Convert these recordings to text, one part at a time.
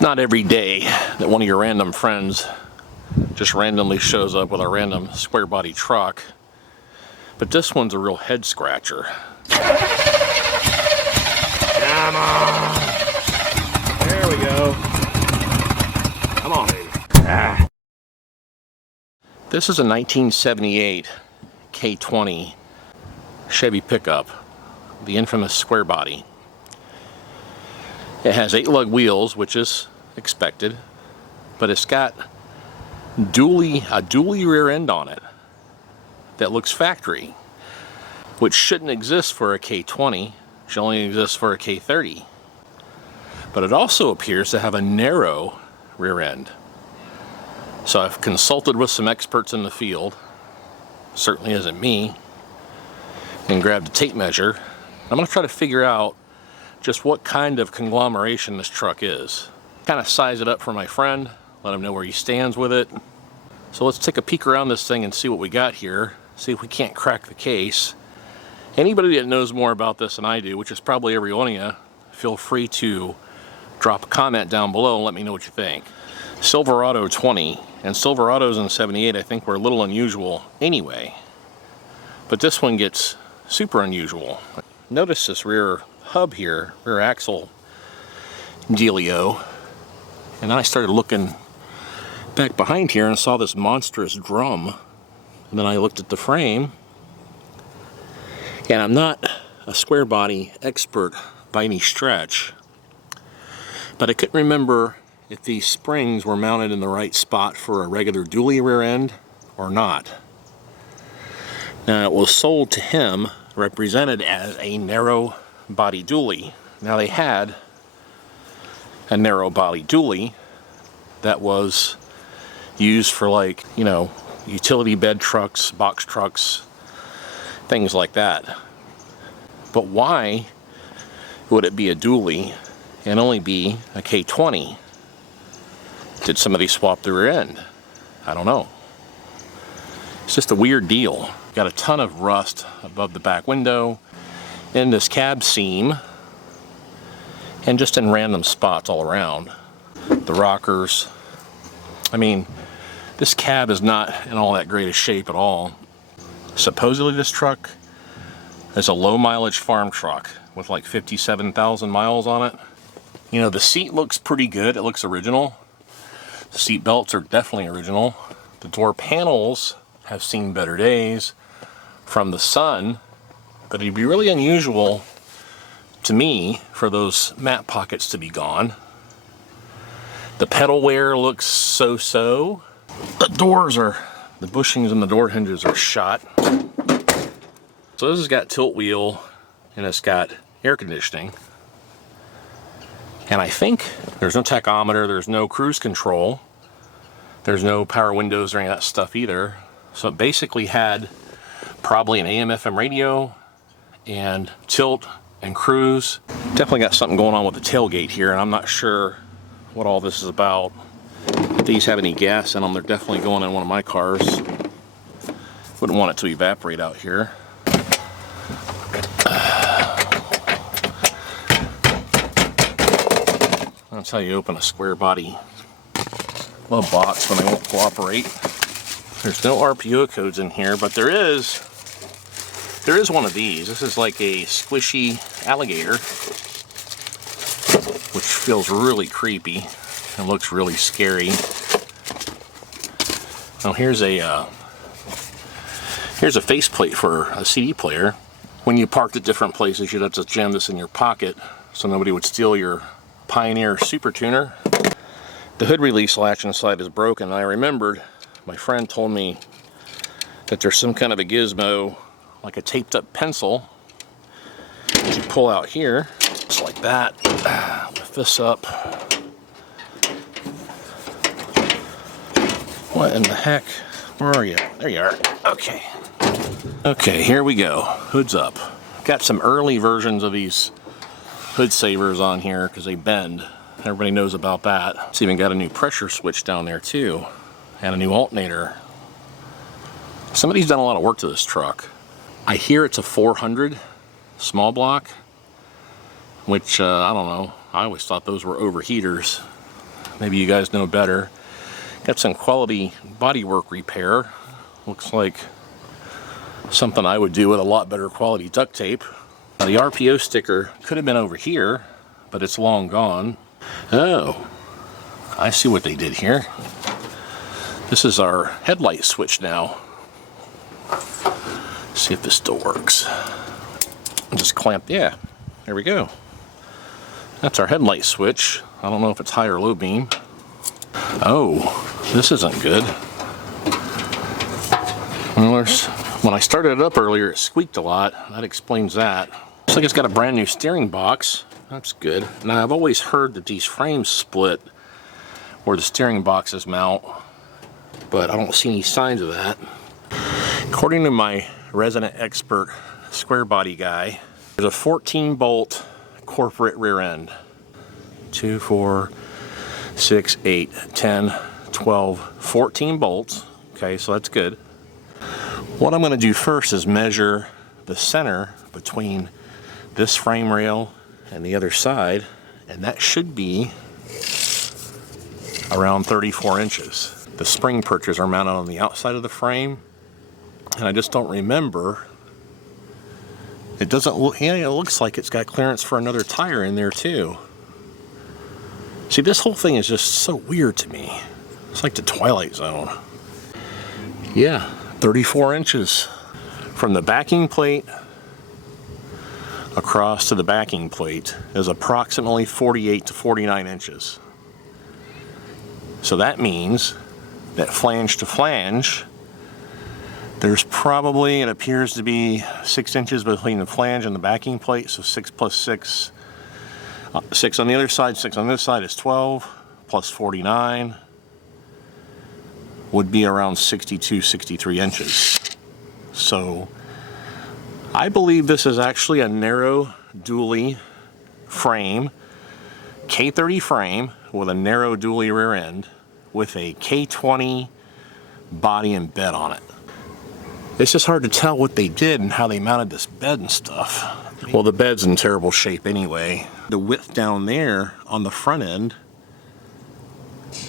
It's not every day that one of your random friends just randomly shows up with a random square body truck, but this one's a real head scratcher. Come on. There we go. Come on, baby. Ah. This is a 1978 K-20 Chevy pickup, the infamous square body. It has 8-lug wheels, which is expected, but it's got a dually rear end on it that looks factory, which shouldn't exist for a K-20, should only exist for a K-30. But it also appears to have a narrow rear end. So I've consulted with some experts in the field, certainly isn't me, and grabbed a tape measure. I'm going to try to figure out just what kind of conglomeration this truck is. Kind of size it up for my friend, let him know where he stands with it. So let's take a peek around this thing and see what we got here, see if we can't crack the case. Anybody that knows more about this than I do, which is probably every one of you, feel free to drop a comment down below and let me know what you think. Silverado 20, and Silverados in 78 I think were a little unusual anyway, but this one gets super unusual. Notice this rear hub here, rear axle dealio, and then I started looking back behind here and saw this monstrous drum, and then I looked at the frame, and I'm not a square body expert by any stretch, but I couldn't remember if these springs were mounted in the right spot for a regular dually rear end or not. Now, it was sold to him represented as a narrow body dually. Now, they had a narrow body dually that was used for, like, you know, utility bed trucks, box trucks, things like that. But why would it be a dually and only be a K-20? Did somebody swap the rear end? I don't know. It's just a weird deal. Got a ton of rust above the back window, in this cab seam, and just in random spots all around. The rockers. I mean, this cab is not in all that great a shape at all. Supposedly this truck is a low mileage farm truck with like 57,000 miles on it. You know, the seat looks pretty good. It looks original. The seat belts are definitely original. The door panels have seen better days from the sun, but it'd be really unusual to me for those mat pockets to be gone. The pedal wear looks so-so. The bushings and the door hinges are shot. So this has got tilt wheel and it's got air conditioning. And I think there's no tachometer, there's no cruise control, there's no power windows or any of that stuff either. So it basically had probably an AM/FM radio and tilt and cruise. Definitely got something going on with the tailgate here, and I'm not sure what all this is about. If these have any gas in them, they're definitely going in one of my cars. Wouldn't want it to evaporate out here. That's how you open a square body glove box when they won't cooperate. There's no RPO codes in here, but there is one of these. This is like a squishy alligator, which feels really creepy and looks really scary. Now here's a faceplate for a CD player. When you parked at different places, you'd have to jam this in your pocket so nobody would steal your Pioneer Super Tuner. The hood release latch inside is broken, and I remembered my friend told me that there's some kind of a gizmo, like a taped up pencil, that you pull out here, just like that. Lift this up. What in the heck? Where are you? There you are. Okay. Okay, here we go. Hood's up. Got some early versions of these hood savers on here because they bend. Everybody knows about that. It's even got a new pressure switch down there too, and a new alternator. Somebody's done a lot of work to this truck. I hear it's a 400 small block, which I don't know. I always thought those were overheaters. maybe you guys know better. Got some quality bodywork repair. Looks like something I would do with a lot better quality duct tape. Now, the RPO sticker could have been over here, but it's long gone. Oh, I see what they did here. This is our headlight switch now. See if this still works. Just clamp, yeah, there we go. That's our headlight switch. I don't know if it's high or low beam. Oh, this isn't good. Well, when I started it up earlier, it squeaked a lot. That explains that. Looks like it's got a brand new steering box. That's good. Now, I've always heard that these frames split where the steering boxes mount, but I don't see any signs of that. According to my resident expert square body guy, there's a 14 bolt corporate rear end. 2, 4, 6, 8, 10, 12, 14 bolts. Okay, so that's good. What I'm going to do first is measure the center between this frame rail and the other side, and that should be around 34 inches. The spring perches are mounted on the outside of the frame, and I just don't remember. It doesn't look, yeah, it looks like it's got clearance for another tire in there too. See, this whole thing is just so weird to me. It's like the Twilight Zone. Yeah, 34 inches from the backing plate across to the backing plate is approximately 48 to 49 inches. So that means that flange to flange, there's probably, it appears to be 6 inches between the flange and the backing plate. So 6 plus 6, 6 on the other side, 6 on this side is 12, plus 49 would be around 62, 63 inches. So I believe this is actually a narrow dually frame, K-30 frame with a narrow dually rear end with a K-20 body and bed on it. It's just hard to tell what they did and how they mounted this bed and stuff. Well, the bed's in terrible shape anyway. The width down there on the front end,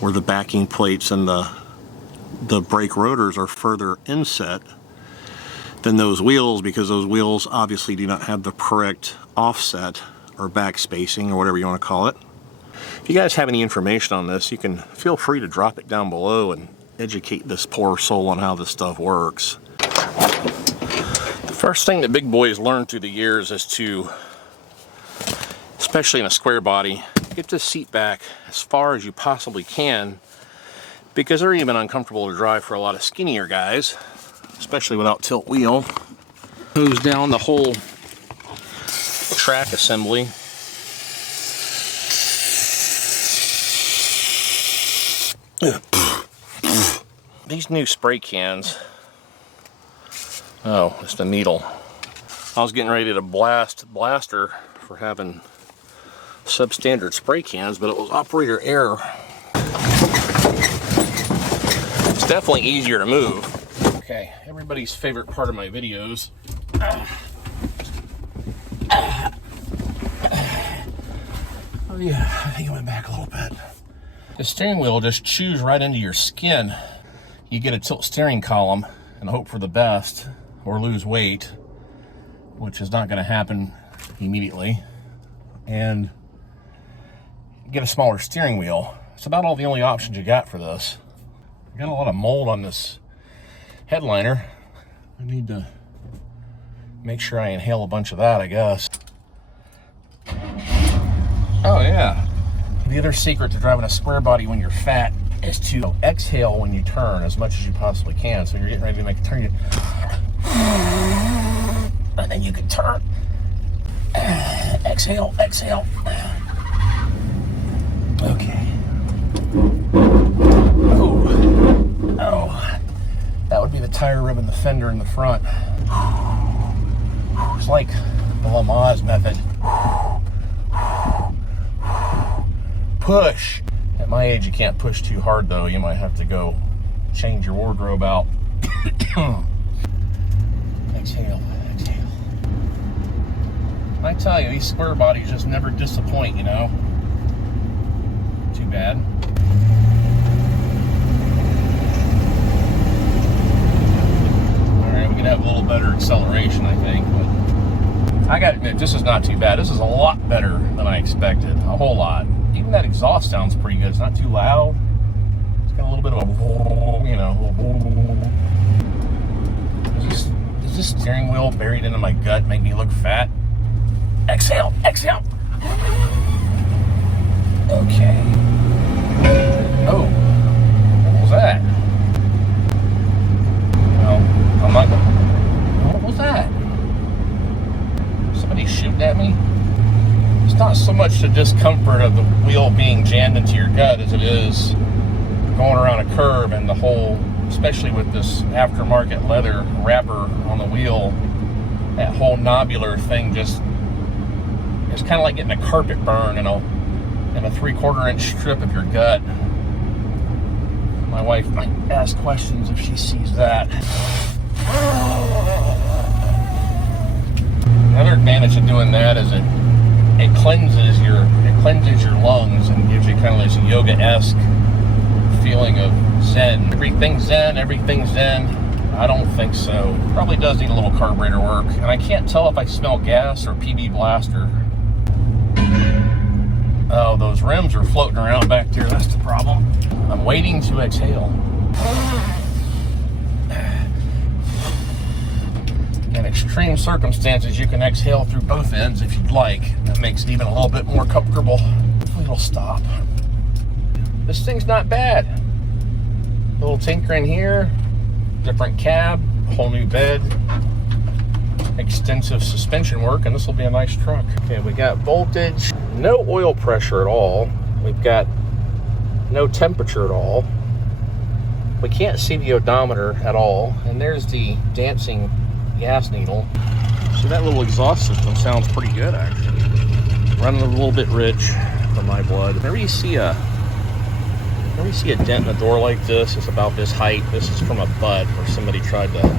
where the backing plates and the brake rotors are further inset than those wheels, because those wheels obviously do not have the correct offset or back spacing or whatever you want to call it. If you guys have any information on this, you can feel free to drop it down below and educate this poor soul on how this stuff works. The first thing that big boys learn through the years is to, especially in a square body, get the seat back as far as you possibly can, because they're even uncomfortable to drive for a lot of skinnier guys, especially without tilt wheel. Hose down the whole track assembly. These new spray cans, oh, it's the needle. I was getting ready to blast blaster for having substandard spray cans, but it was operator error. It's definitely easier to move. Okay, everybody's favorite part of my videos. Oh yeah, I think I went back a little bit. The steering wheel just chews right into your skin. You get a tilt steering column and hope for the best, or lose weight, which is not going to happen immediately, and get a smaller steering wheel. It's about all the only options you got for this. I got a lot of mold on this headliner. I need to make sure I inhale a bunch of that, I guess. Oh yeah. The other secret to driving a square body when you're fat is to exhale when you turn as much as you possibly can. So you're getting ready to make a turn, and then you can turn. Exhale, exhale. Okay. Oh, that would be the tire ribbon, the fender in the front. It's like the Lamaze method. Push. At my age, you can't push too hard though. You might have to go change your wardrobe out. Exhale, exhale. I tell you, these square bodies just never disappoint, you know. Too bad. I gotta admit, this is not too bad. This is a lot better than I expected. A whole lot. Even that exhaust sounds pretty good. It's not too loud. It's got a little bit of a, you know, is this steering wheel buried into my gut make me look fat? Exhale, exhale. Okay. Oh, what was that? Well, I'm not gonna. What was that? Somebody shooting at me? It's not so much the discomfort of the wheel being jammed into your gut as it is going around a curve and the whole, especially with this aftermarket leather wrapper on the wheel, that whole nobular thing just, it's kind of like getting a carpet burn in a 3/4 inch strip of your gut. My wife might ask questions if she sees that. Another advantage of doing that is it cleanses your lungs and gives you kind of this yoga-esque feeling of zen. Everything's zen, everything's zen. I don't think so. Probably does need a little carburetor work. And I can't tell if I smell gas or PB Blaster. Oh, those rims are floating around back there. That's the problem. I'm waiting to exhale. In extreme circumstances, you can exhale through both ends if you'd like. That makes it even a little bit more comfortable. Hopefully it'll stop. This thing's not bad. A little tinkering here, different cab, whole new bed, extensive suspension work, and this will be a nice truck. Okay, we got voltage, no oil pressure at all. We've got no temperature at all. We can't see the odometer at all, and there's the dancing gas needle. So that little exhaust system sounds pretty good, actually. Running a little bit rich for my blood. Whenever you see a dent in the door like this, it's about this height. This is from a butt where somebody tried to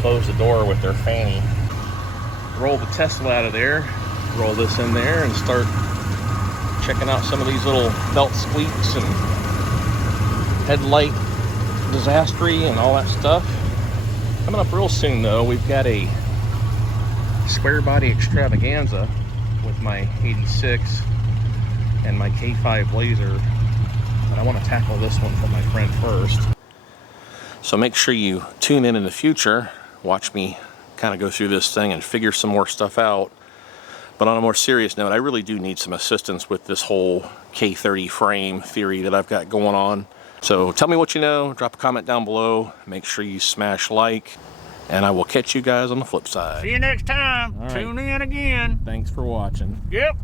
close the door with their fanny. Roll the Tesla out of there, roll this in there, and start checking out some of these little belt squeaks and headlight disastery and all that stuff. Coming up real soon, though, we've got a square body extravaganza with my 86 and my K5 Blazer, but I want to tackle this one for my friend first. So make sure you tune in the future, watch me kind of go through this thing and figure some more stuff out. But on a more serious note, I really do need some assistance with this whole K-30 frame theory that I've got going on. So tell me what you know, drop a comment down below, make sure you smash like, and I will catch you guys on the flip side. See you next time. All right. Tune in again. Thanks for watching. Yep.